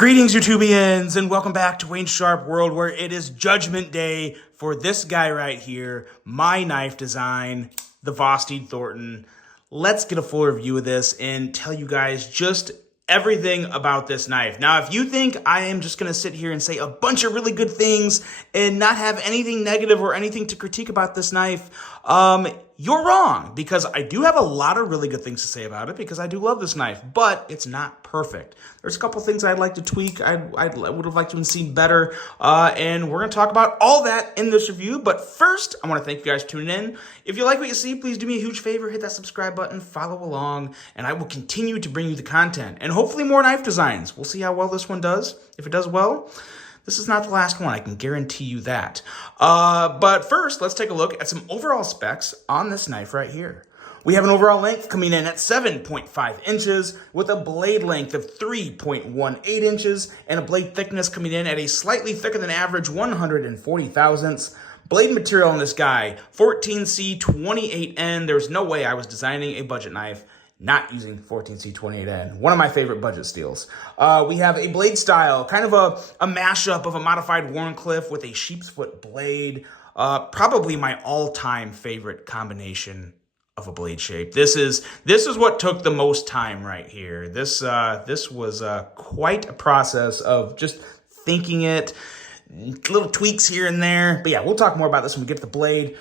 Greetings, YouTubians, and welcome back to Wayne Sharp World, where it is Judgment Day for this guy right here, my knife design, the Vosteed Thornton. Let's get a full review of this and tell you guys just everything about this knife. Now, if you think I am just going to sit here and say a bunch of really good things and not have anything negative or anything to critique about this knife, you're wrong, because I do have a lot of really good things to say about it because I do love this knife, but it's not perfect. There's a couple things I'd like to tweak. I would have liked to have seen better, and we're going to talk about all that in this review. But first, I want to thank you guys for tuning in. If you like what you see, please do me a huge favor, hit that subscribe button, follow along, and I will continue to bring you the content and hopefully more knife designs. We'll see how well this one does. If it does well, this is not the last one, I can guarantee you that. But first, let's take a look at some overall specs on this knife right here. We have an overall length coming in at 7.5 inches with a blade length of 3.18 inches and a blade thickness coming in at a slightly thicker than average 140 thousandths. Blade material on this guy, 14C28N. There's no way I was designing a budget knife not using 14C28N, one of my favorite budget steels. We have a blade style, kind of a mashup of a modified Warncliffe with a sheep's foot blade. Probably my all-time favorite combination of a blade shape. This is what took the most time right here. This was quite a process of just thinking it, little tweaks here and there. But yeah, we'll talk more about this when we get to the blade.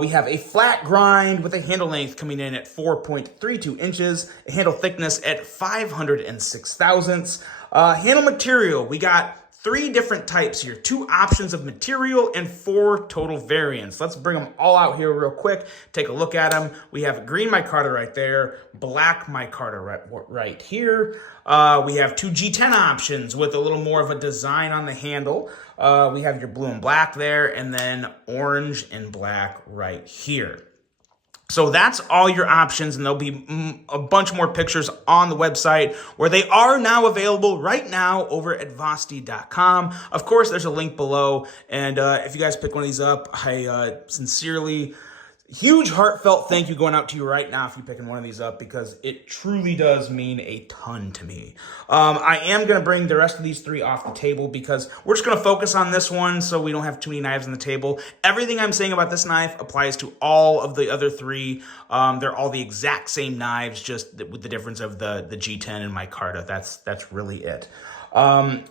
We have a flat grind with a handle length coming in at 4.32 inches, a handle thickness at 506 thousandths. Handle material, we got 3 different types here, 2 options of material and 4 total variants. Let's bring them all out here real quick, take a look at them. We have green micarta right there, black micarta right here. We have 2 G10 options with a little more of a design on the handle. We have your blue and black there, and then orange and black right here. So that's all your options, and there'll be a bunch more pictures on the website where they are now available right now over at Vosteed.com. Of course, there's a link below, and if you guys pick one of these up, I sincerely, huge heartfelt thank you going out to you right now if you're picking one of these up, because it truly does mean a ton to me. I am going to bring the rest of these 3 off the table because we're just going to focus on this one so we don't have too many knives on the table. Everything I'm saying about this knife applies to all of the other 3. They're all the exact same knives, just with the difference of the G10 and micarta. That's really it.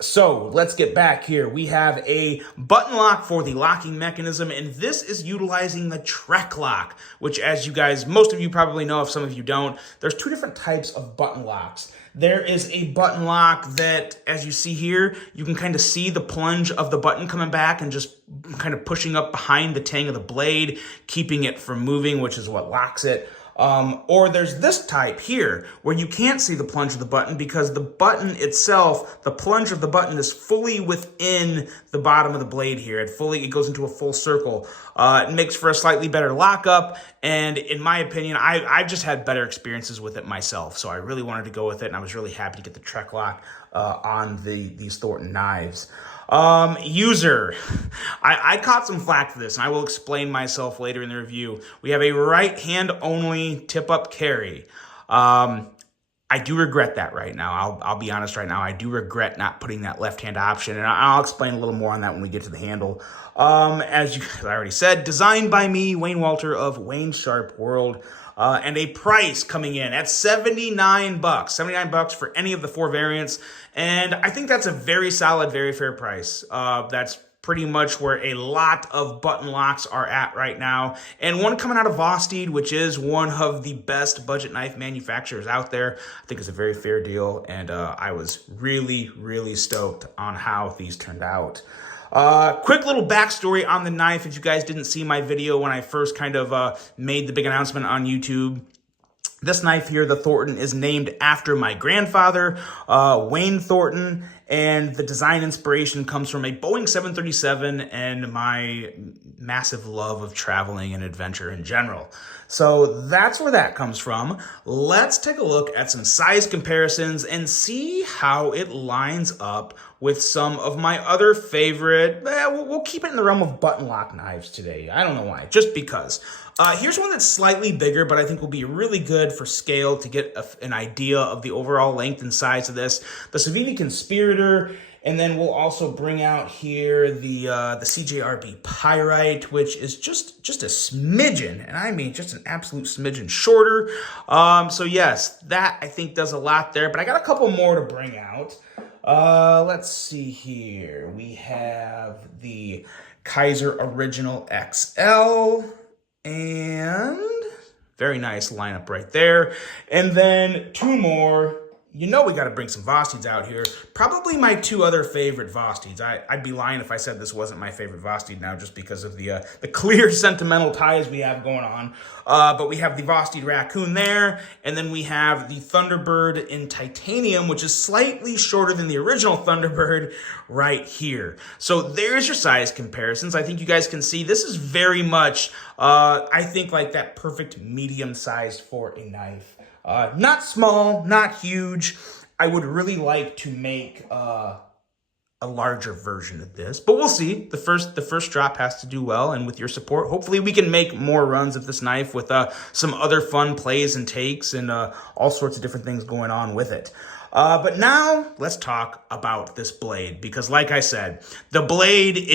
So let's get back here. We have a button lock for the locking mechanism, and this is utilizing the Trek lock, which, as you guys, most of you probably know, if some of you don't, there's 2 different types of button locks. There is a button lock that, as you see here, you can kind of see the plunge of the button coming back and just kind of pushing up behind the tang of the blade, keeping it from moving, which is what locks it. Or there's this type here where you can't see the plunge of the button because the button itself, the plunge of the button is fully within the bottom of the blade here. It goes into a full circle. It makes for a slightly better lockup, and in my opinion, I've just had better experiences with it myself, so I really wanted to go with it, and I was really happy to get the Trek lock on these Thornton knives. User, I caught some flack for this, and I will explain myself later in the review. We have a right hand only tip up carry. I do regret that right now. I'll be honest right now. I do regret not putting that left hand option, and I'll explain a little more on that when we get to the handle. As I already said, designed by me, Wayne Walter of Wayne Sharp World. And a price coming in at $79. $79 for any of the 4 variants. And I think that's a very solid, very fair price. That's pretty much where a lot of button locks are at right now. And one coming out of Vosteed, which is one of the best budget knife manufacturers out there, I think is a very fair deal. And I was really, really stoked on how these turned out. Quick little backstory on the knife. If you guys didn't see my video when I first kind of made the big announcement on YouTube, this knife here, the Thornton, is named after my grandfather, Wayne Thornton, and the design inspiration comes from a Boeing 737 and my massive love of traveling and adventure in general. So that's where that comes from. Let's take a look at some size comparisons and see how it lines up with some of my other favorite, we'll keep it in the realm of button lock knives today. I don't know why, just because. Here's one that's slightly bigger, but I think will be really good for scale to get an idea of the overall length and size of this. The Civivi Conspirator, and then we'll also bring out here the CJRB Pyrite, which is just a smidgen, and I mean just an absolute smidgen shorter. So yes, that I think does a lot there, but I got a couple more to bring out. Let's see here. We have the Kaiser Original XL, and very nice lineup right there. And then two more. You know we got to bring some Vosteeds out here. Probably my two other favorite Vosteeds. I'd be lying if I said this wasn't my favorite Vosteed now, just because of the clear sentimental ties we have going on. But we have the Vosteed Raccoon there, and then we have the Thunderbird in titanium, which is slightly shorter than the original Thunderbird right here. So there's your size comparisons. I think you guys can see this is very much, I think, like that perfect medium sized for a knife. Not small, not huge. I would really like to make a larger version of this, but we'll see. The first drop has to do well, and with your support, hopefully we can make more runs of this knife with some other fun plays and takes and all sorts of different things going on with it. But now let's talk about this blade, because like I said, the blade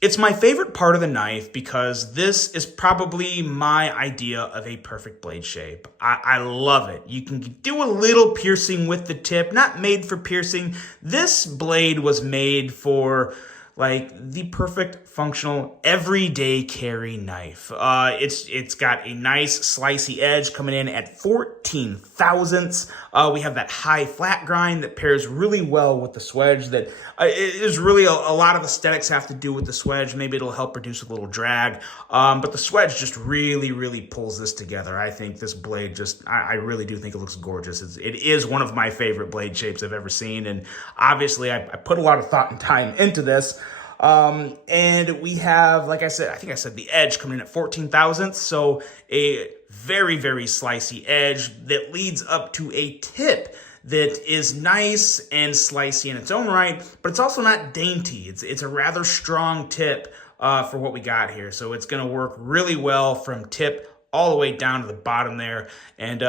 it's my favorite part of the knife because this is probably my idea of a perfect blade shape. I love it. You can do a little piercing with the tip, not made for piercing. This blade was made for like the perfect functional everyday carry knife. It's got a nice slicey edge coming in at 14 thousandths. We have that high flat grind that pairs really well with the swedge. That is really a lot of aesthetics have to do with the swedge. Maybe it'll help reduce a little drag, but the swedge just really pulls this together. I think this blade I really do think it looks gorgeous. It is one of my favorite blade shapes I've ever seen, and obviously I put a lot of thought and time into this. And we have, like I said, I think I said the edge coming in at 14 thousandths. So a very slicey edge that leads up to a tip that is nice and slicey in its own right, but it's also not dainty. It's a rather strong tip, for what we got here. So it's going to work really well from tip all the way down to the bottom there, and,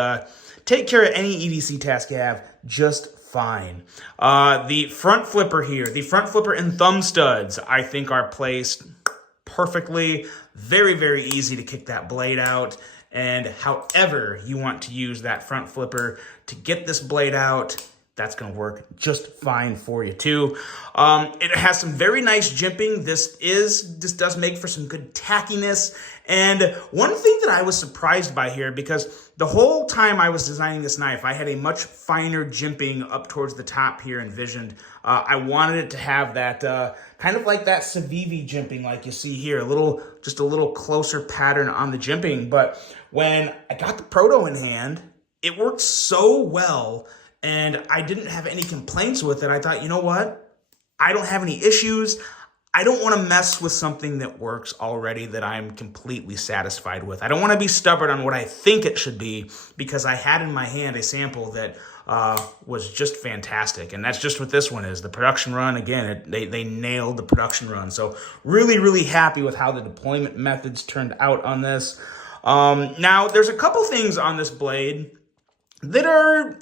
take care of any EDC task you have just fine. The front flipper here, the front flipper and thumb studs, I think are placed perfectly. Very easy to kick that blade out. And however you want to use that front flipper to get this blade out, that's going to work just fine for you too. It has some very nice jimping. This does make for some good tackiness. And one thing that I was surprised by here, because the whole time I was designing this knife, I had a much finer jimping up towards the top here envisioned. I wanted it to have that kind of like that Civivi jimping like you see here, just a little closer pattern on the jimping. But when I got the Proto in hand, it worked so well, and I didn't have any complaints with it. I thought, you know what? I don't have any issues. I don't want to mess with something that works already that I'm completely satisfied with. I don't want to be stubborn on what I think it should be, because I had in my hand a sample that was just fantastic. And that's just what this one is. The production run, again, they nailed the production run. So really happy with how the deployment methods turned out on this. Now, there's a couple things on this blade that are...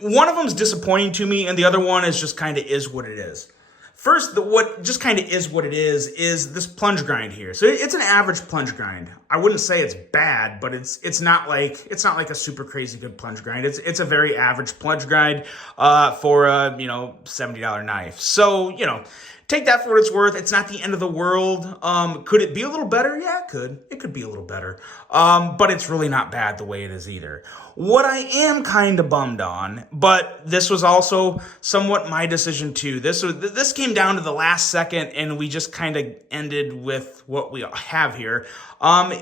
one of them is disappointing to me, and the other one is just kind of is what it is. First, what just kind of is what it is this plunge grind here. So it's an average plunge grind. I wouldn't say it's bad, but it's not like a super crazy good plunge grind. It's a very average plunge grind for a $70 knife. So take that for what it's worth. It's not the end of the world. Could it be a little better? Yeah, it could. It could be a little better. But it's really not bad the way it is either. What I am kind of bummed on, but this was also somewhat my decision too. This came down to the last second, and we just kind of ended with what we have here.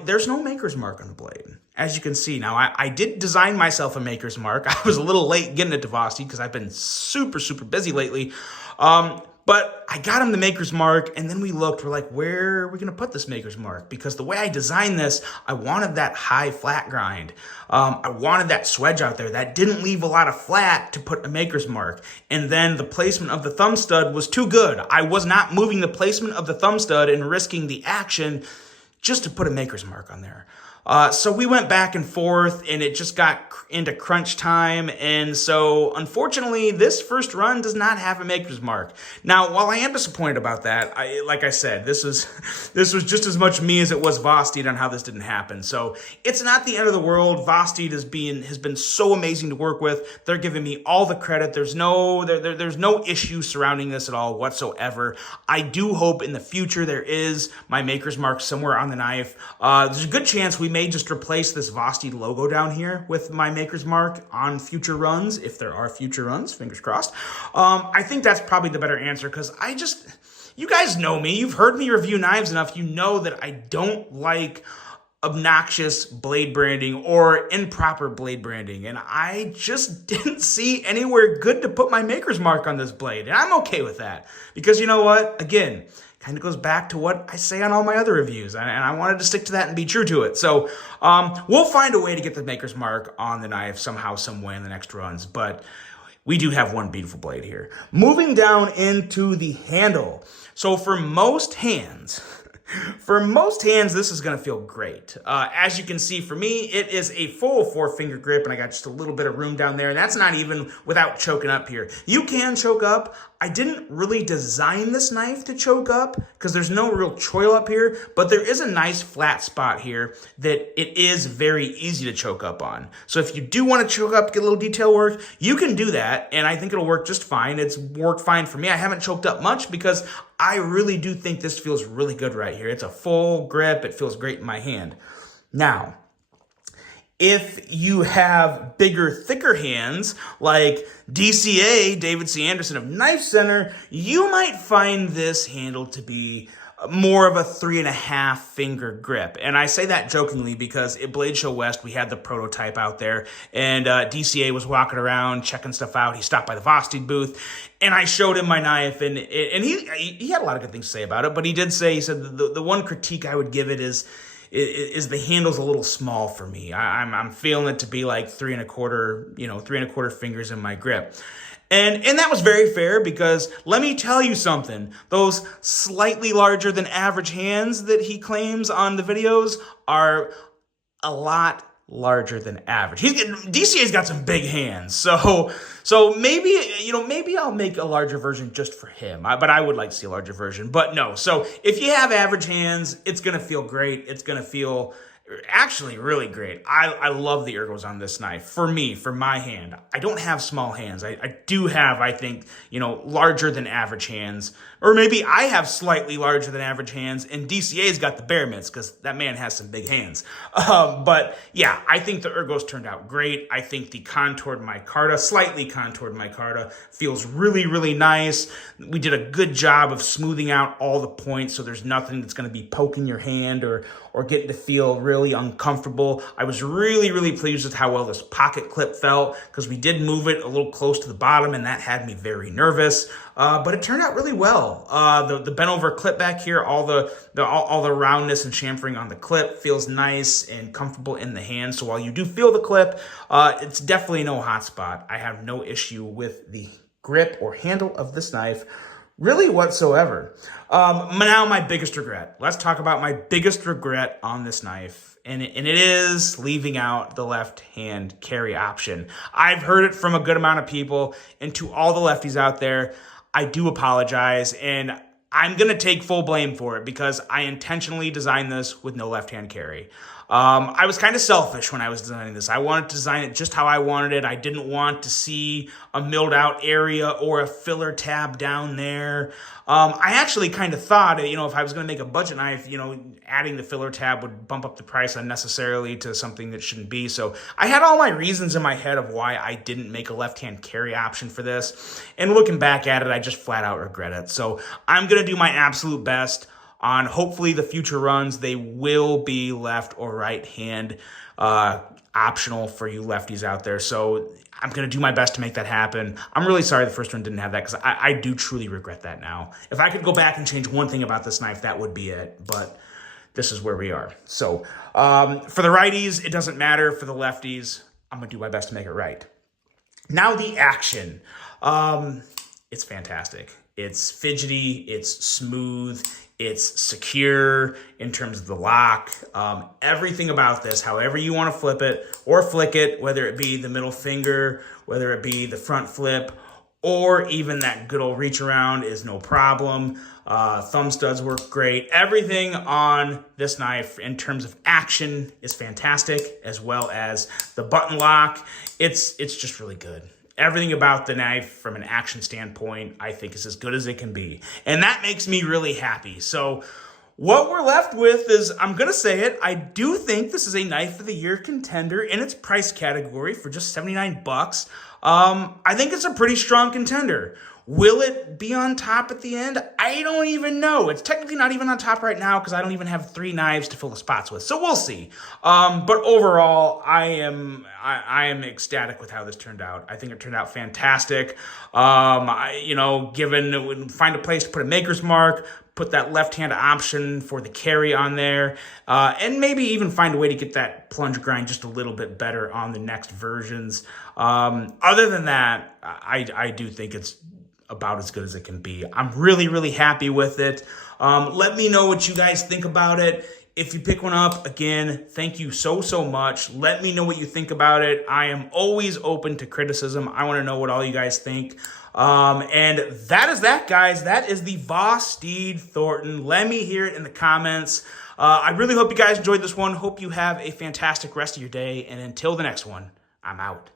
There's no maker's mark on the blade. As you can see now, I did design myself a maker's mark. I was a little late getting it to Vosteed because I've been super busy lately. But I got him the Maker's Mark, and then we looked, we're like, where are we gonna put this Maker's Mark? Because the way I designed this, I wanted that high flat grind. I wanted that swedge out there that didn't leave a lot of flat to put a Maker's Mark. And then the placement of the thumb stud was too good. I was not moving the placement of the thumb stud and risking the action just to put a Maker's Mark on there. So we went back and forth, and it just got into crunch time. And so, unfortunately, this first run does not have a Maker's Mark. Now, while I am disappointed about that, like I said, this was just as much me as it was Vosteed on how this didn't happen. So it's not the end of the world. Vosteed has been so amazing to work with. They're giving me all the credit. There's no issue surrounding this at all whatsoever. I do hope in the future there is my Maker's Mark somewhere on the knife. There's a good chance we may just replace this Vosteed logo down here with my Maker's Mark on future runs, if there are future runs, fingers crossed. I think that's probably the better answer, because you guys know me, you've heard me review knives enough, you know that I don't like obnoxious blade branding or improper blade branding, and I just didn't see anywhere good to put my Maker's Mark on this blade, and I'm okay with that, because you know what, again, kind of goes back to what I say on all my other reviews, and I wanted to stick to that and be true to it. So we'll find a way to get the Maker's Mark on the knife somehow, some way in the next runs, but we do have one beautiful blade here. Moving down into the handle. So for most hands, this is going to feel great. As you can see, for me, it is a full 4-finger grip, and I got just a little bit of room down there, and that's not even without choking up here. You can choke up. I didn't really design this knife to choke up because there's no real choil up here, but there is a nice flat spot here that it is very easy to choke up on. So if you do want to choke up, get a little detail work, you can do that, and I think it'll work just fine. It's worked fine for me. I haven't choked up much because I really do think this feels really good right here. It's a full grip. It feels great in my hand. Now, if you have bigger, thicker hands, like DCA, David C. Anderson of Knife Center, you might find this handle to be more of a 3.5-finger grip. And I say that jokingly because at Blade Show West, we had the prototype out there, and DCA was walking around checking stuff out. He stopped by the Vosteed booth, and I showed him my knife, and he had a lot of good things to say about it, but he said the one critique I would give it is the handle's a little small for me. I'm feeling it to be like 3.25 fingers in my grip. And that was very fair, because let me tell you something, those slightly larger than average hands that he claims on the videos are a lot larger than average. DCA's got some big hands, so maybe I'll make a larger version just for him. But I would like to see a larger version. But no, so if you have average hands, it's gonna feel great. It's gonna feel actually really great. I love the ergos on this knife. For me, for my hand, I don't have small hands. I do have, I think, larger than average hands, or maybe I have slightly larger than average hands, and DCA's got the bare mitts because that man has some big hands. But yeah, I think the ergos turned out great. I think the slightly contoured micarta feels really, really nice. We did a good job of smoothing out all the points, so there's nothing that's going to be poking your hand or getting to feel really uncomfortable. I was really, really pleased with how well this pocket clip felt, because we did move it a little close to the bottom, and that had me very nervous. But it turned out really well. The bent over clip back here, all the roundness and chamfering on the clip feels nice and comfortable in the hand. So while you do feel the clip, it's definitely no hot spot. I have no issue with the grip or handle of this knife, really whatsoever. Now my biggest regret. Let's talk about my biggest regret on this knife, and it is leaving out the left-hand carry option. I've heard it from a good amount of people, and to all the lefties out there, I do apologize, and I'm going to take full blame for it because I intentionally designed this with no left-hand carry. I was kind of selfish when I was designing this. I wanted to design it just how I wanted it. I didn't want to see a milled out area or a filler tab down there. I actually kind of thought, if I was going to make a budget knife, adding the filler tab would bump up the price unnecessarily to something that shouldn't be. So I had all my reasons in my head of why I didn't make a left-hand carry option for this. And looking back at it, I just flat out regret it. So I'm going to do my absolute best On hopefully the future runs, they will be left or right hand optional for you lefties out there. So I'm going to do my best to make that happen. I'm really sorry the first one didn't have that, because I do truly regret that now. If I could go back and change one thing about this knife, that would be it. But this is where we are. So for the righties, it doesn't matter. For the lefties, I'm going to do my best to make it right. Now the action. It's fantastic. It's fidgety. It's smooth. It's secure in terms of the lock. Everything about this, however you want to flip it or flick it, whether it be the middle finger, whether it be the front flip, or even that good old reach around, is no problem. Thumb studs work great. Everything on this knife in terms of action is fantastic, as well as the button lock. It's just really good. Everything about the knife from an action standpoint, I think, is as good as it can be. And that makes me really happy. So what we're left with is, I'm going to say it, I do think this is a Knife of the Year contender in its price category for just $79. I think it's a pretty strong contender. Will it be on top at the end? I don't even know. It's technically not even on top right now because I don't even have 3 knives to fill the spots with. So we'll see. But overall, I am ecstatic with how this turned out. I think it turned out fantastic. Given find a place to put a maker's mark, put that left-hand option for the carry on there, and maybe even find a way to get that plunge grind just a little bit better on the next versions. Other than that, I do think it's about as good as it can be. I'm really, really happy with it. Let me know what you guys think about it. If you pick one up, again, thank you so much. Let me know what you think about it. I am always open to criticism. I want to know what all you guys think. And that is that, guys. That is the Vosteed Thornton. Let me hear it in the comments. I really hope you guys enjoyed this one. Hope you have a fantastic rest of your day. And until the next one, I'm out.